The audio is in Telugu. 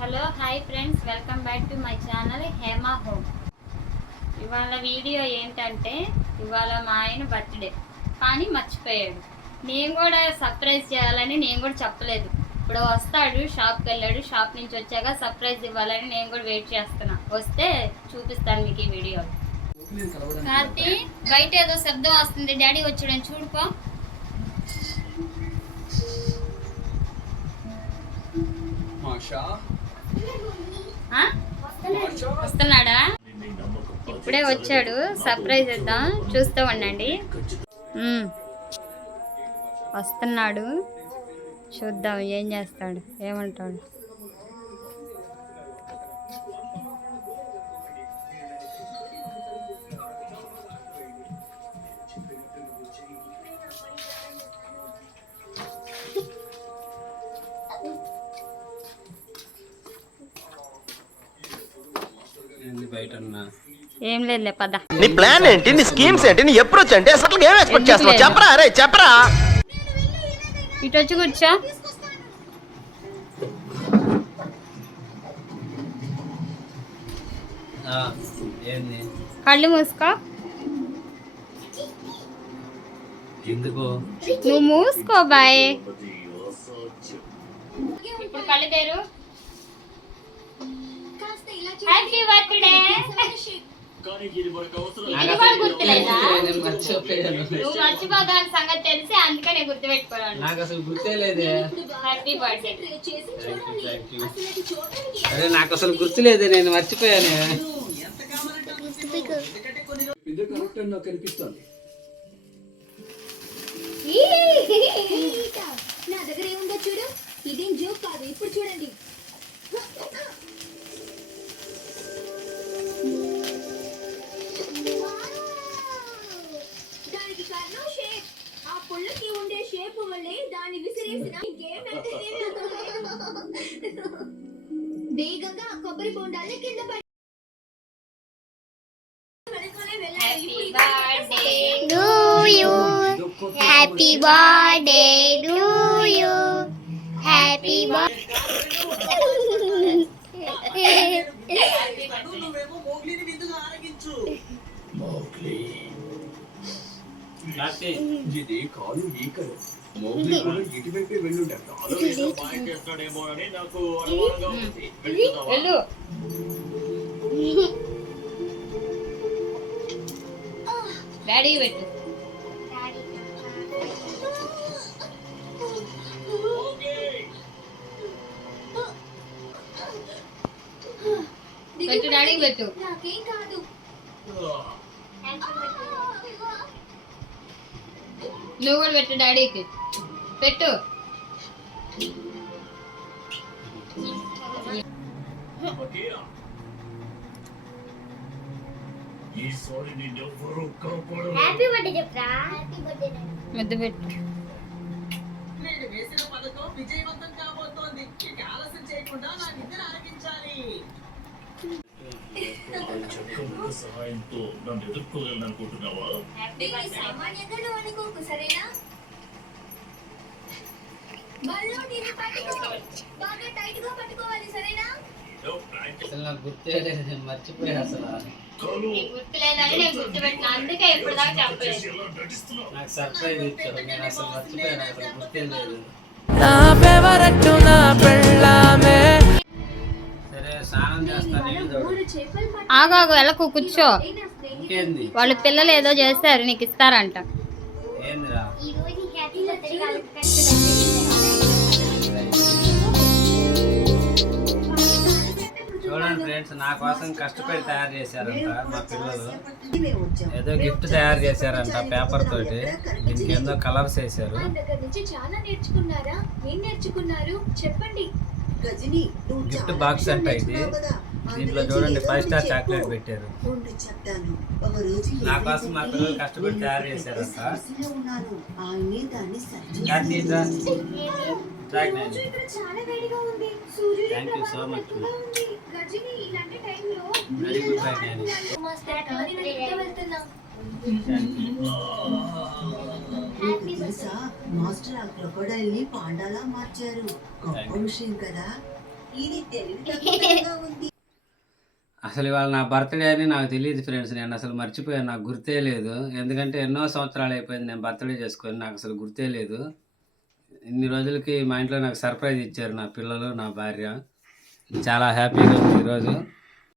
Hello hi friends, welcome back to my channel Hema home. ఇవాళ వీడియో ఏంటంటే ఇవాళ మా ఆయన బర్త్డే కానీ మర్చిపోయాడు. నేను కూడా సర్ప్రైజ్ చేయాలని నేను కూడా చెప్పలేదు. ఇప్పుడు వస్తాడు, షాప్కి వెళ్ళాడు. షాప్ నుంచి వచ్చాక సర్ప్రైజ్ ఇవ్వాలని నేను కూడా వెయిట్ చేస్తున్నా. వస్తే చూపిస్తాను మీకు ఈ వీడియో. కార్తీ, బయట ఏదో శబ్దం వస్తుంది. డాడీ వచ్చాడని చూడుకో. వస్తున్నాడా? ఇప్పుడే వచ్చాడు. సర్ప్రైజ్ ఇద్దాం, చూస్తూ ఉండండి. వస్తున్నాడు, చూద్దాం ఏం చేస్తాడు, ఏమంటాడు. ఏం లేదులే, పద. నీ ప్లాన్ ఏంటి? నీ స్కీమ్స్ ఏంటి? నీ అప్రోచ్ ఏంటి? అసలు ఏం ఎక్స్పెక్ట్ చేస్తున్నావు? చెప్పరా రే, చెప్పరా. ఇటు వచ్చి కూర్చో. కళ్ళు మూసుకో. ఎందుకు నువ్వు మూసుకో బాయ్. ఇప్పుడు కళ్ళు తెరు. Happy birthday. గుర్తులేదా? నువ్వు మర్చిపోతాను సంగతి తెలిసి అందుకనే గుర్తు పెట్టుకోవాలి. నాకు అసలు గుర్తే లేదే. Happy birthday. అరే నాకు అసలు గుర్తులేదే, నేను మర్చిపోయాను. నా దగ్గర ఏముందో చూడు. ఇదేం జోక్ కాదు. ఇప్పుడు చూడండి. దానికి కారణం షేప్. ఆ పుల్లకి ఉండే షేప్ వల్లే దాన్ని విసిరేసిన వేగంగా కొబ్బరి బొండాల్ని కింద పడి happy birthday to you. Happy ఇది కాదు ఈకలు. మోగ్లీ కూడా ఇటువైపే వెళ్ళుంటాడు. డాడీ పెట్టు. పెట్టు డాడీ పెట్టు. నాకేం కాదు. నువ్వు కూడా పెట్టు డాడీకి. పెట్టు. హ్యాపీ బర్త్డే చెప్పరా. ముద్దు పెట్టు. నేను వేసిన పథకం విజయవంతం కాబోతోంది. ఇక ఆలస్యం చేయకుండా నా నిద్ర ఆరగించాలి. సహాయంతో నన్ను ఎదుర్కోగలనుకుంటున్నావా? సామాన్యంగా నువ్వు అనుకోకు, సరేనా? బల్లో దీన్ని పట్టుకో. బాగా టైట్ గా పట్టుకోవాలి, సరేనా? అసలు నాకు గుర్తే లేదు, నేను మర్చిపోయా. అసలు గుర్తులేదని నేను గుర్తు పెట్టిన, అందుకే ఇప్పుడు దాకా చెప్పలేదు. నాకు సర్ప్రైజ్ ఇచ్చావు, నేను అసలు మర్చిపోయా. నాకు అసలు గుర్తే లేదు. సరే స్నానం చేస్తాను. ఆగాగు, వెళ్ళకు, కూర్చో. ఇంకేంది? వాళ్ళ పిల్లలు ఏదో చేస్తారు, నీకు ఇస్తారంట. ఏందిరా? చూడండి ఫ్రెండ్స్, నా కోసం కష్టపడి తయారు చేశారంట మా పిల్లలు. ఏదో గిఫ్ట్ తయారు చేశారంట పేపర్ తోటి. దీనికి ఏదో కలర్స్ వేసారు. చాలా నేర్చుకున్నారా? ఏం నేర్చుకున్నారు చెప్పండి. గిఫ్ట్ బాక్స్ అంట ఇది. దీంట్లో చూడండి 5 స్టార్ చాక్లెట్ పెట్టారు. నా కోసం మా పిల్లలు కష్టపడి తయారు చేశారంట. Thank you so much. Very good వెళ్తున్నాం. తెలుసా మాస్టర్ ఆ క్రొకోడైల్ ని పాండాలా మార్చారు. గొప్ప విషయం కదా. ఇది తెలివి తక్కువగా ఉంది. అసలు ఇవాళ నా బర్త్డే అని నాకు తెలియదు ఫ్రెండ్స్. నేను అసలు మర్చిపోయాను, నాకు గుర్తే లేదు. ఎందుకంటే ఎన్నో సంవత్సరాలు అయిపోయింది నేను బర్త్డే చేసుకొని, నాకు అసలు గుర్తే లేదు. ఇన్ని రోజులకి మా ఇంట్లో నాకు సర్ప్రైజ్ ఇచ్చారు నా పిల్లలు, నా భార్య. చాలా హ్యాపీగా ఉంది ఈరోజు.